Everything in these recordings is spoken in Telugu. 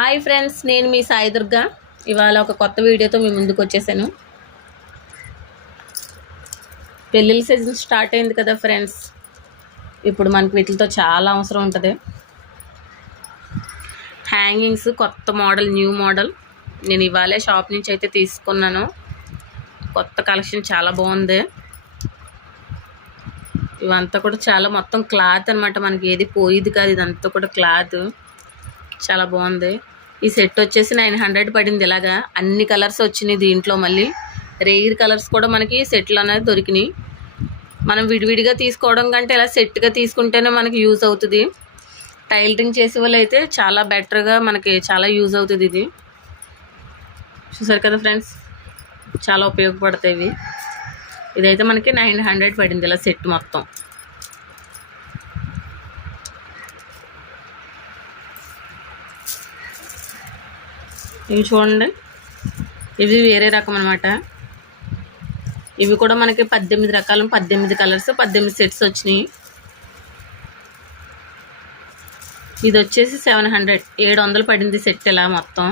హాయ్ ఫ్రెండ్స్, నేను మీ సాయి దుర్గా. ఇవాళ ఒక కొత్త వీడియోతో మీ ముందుకు వచ్చేసాను. పెళ్ళిళ్ళ సీజన్ స్టార్ట్ అయింది కదా ఫ్రెండ్స్. ఇప్పుడు మనకి వీటితో చాలా అవసరం ఉంటుంది. హ్యాంగింగ్స్ కొత్త మోడల్, న్యూ మోడల్ నేను ఇవాళే షాప్ నుంచి అయితే తీసుకున్నాను. కొత్త కలెక్షన్ చాలా బాగుంది. ఇవంతా కూడా చాలా మొత్తం క్లాత్ అనమాట. మనకి ఏది పోయిది కాదు, ఇదంతా కూడా క్లాత్ చాలా బాగుంది. ఈ సెట్ వచ్చేసి 900 పడింది. ఇలాగా అన్ని కలర్స్ వచ్చినాయి దీంట్లో. మళ్ళీ రేర్ కలర్స్ కూడా మనకి సెట్లు అనేది దొరికినాయి. మనం విడివిడిగా తీసుకోవడం కంటే ఇలా సెట్గా తీసుకుంటేనే మనకి యూజ్ అవుతుంది. టైలరింగ్ చేసే వాళ్ళు అయితే చాలా బెటర్గా మనకి చాలా యూజ్ అవుతుంది. ఇది చూసారు కదా ఫ్రెండ్స్, చాలా ఉపయోగపడతాయి ఇవి. ఇదైతే మనకి 900 పడింది ఇలా సెట్ మొత్తం. ఇవి చూడండి, ఇవి వేరే రకం అనమాట. ఇవి కూడా మనకి 18 రకాలు, 18 కలర్స్, 18 సెట్స్ వచ్చినాయి. ఇది వచ్చేసి 700 పడింది సెట్ ఇలా మొత్తం.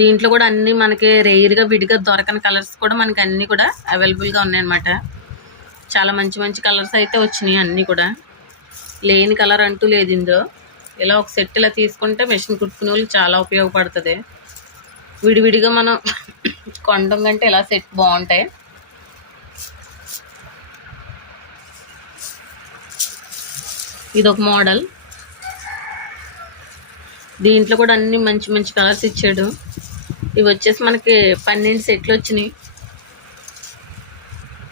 దీంట్లో కూడా అన్నీ మనకి రేర్గా విడిగా దొరకని కలర్స్ కూడా మనకి అన్నీ కూడా అవైలబుల్గా ఉన్నాయన్నమాట. చాలా మంచి మంచి కలర్స్ అయితే వచ్చినాయి. అన్నీ కూడా లేని కలర్ అంటూ లేదు ఇందులో. ఇలా ఒక సెట్ ఇలా తీసుకుంటే మెషిన్ కుట్టుకునే వాళ్ళు చాలా ఉపయోగపడుతుంది. విడివిడిగా మనం కొనడం కంటే ఇలా సెట్ బాగుంటాయి. ఇది ఒక మోడల్. దీంట్లో కూడా అన్ని మంచి మంచి కలర్స్ ఇచ్చాడు. ఇవి వచ్చేసి మనకి 12 సెట్లు వచ్చినాయి.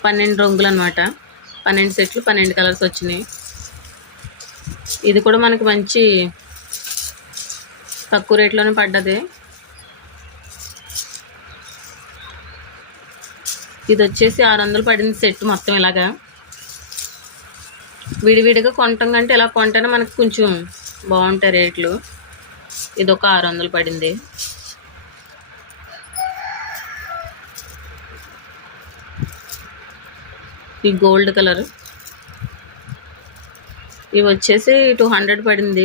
12 రంగులు అనమాట. 12 సెట్లు, 12 కలర్స్ వచ్చినాయి. ఇది కూడా మనకి మంచి తక్కువ రేట్లోనే పడ్డది. ఇది వచ్చేసి 600 పడింది సెట్ మొత్తం. ఇలాగా విడివిడిగా కొనటం కంటే ఇలా కొంటేనే మనకు కొంచెం బాగుంటాయి రేట్లు. ఇది ఒక 600 పడింది. ఈ గోల్డ్ కలర్ ఇవి వచ్చేసి 200 పడింది.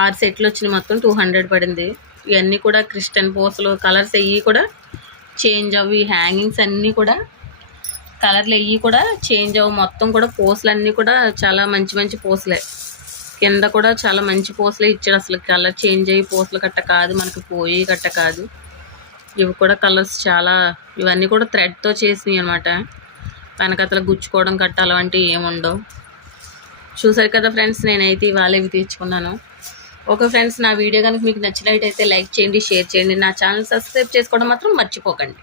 6 సెట్లు వచ్చినాయి మొత్తం. 200 పడింది. ఇవన్నీ కూడా క్రిస్టల్ పూసలు కలర్స్ అవి కూడా చేంజ్ అవి. హ్యాంగింగ్స్ అన్నీ కూడా కలర్లు అవి కూడా చేంజ్ అవ్వు. మొత్తం కూడా పూసలు అన్నీ కూడా చాలా మంచి మంచి పూసలే. కింద కూడా చాలా మంచి పూసలే ఇచ్చాడు. అసలు కలర్ చేంజ్ అయ్యి పూసలు కట్ట కాదు, మనకి పోయి కట్ట కాదు. ఇవి కూడా కలర్స్ చాలా, ఇవన్నీ కూడా థ్రెడ్తో చేసినాయి అనమాట. వెనకతల గుచ్చుకోవడం కట్ట అలాంటివి ఏముండవు. చూసారు కదా ఫ్రెండ్స్, నేనైతే ఇవాళ ఇవి తెచ్చుకున్నాను. ఓకే ఫ్రెండ్స్, నా వీడియో కనుక మీకు నచ్చినట్టయితే లైక్ చేయండి, షేర్ చేయండి. నా ఛానల్ సబ్స్క్రైబ్ చేసుకోవడం మాత్రం మర్చిపోకండి.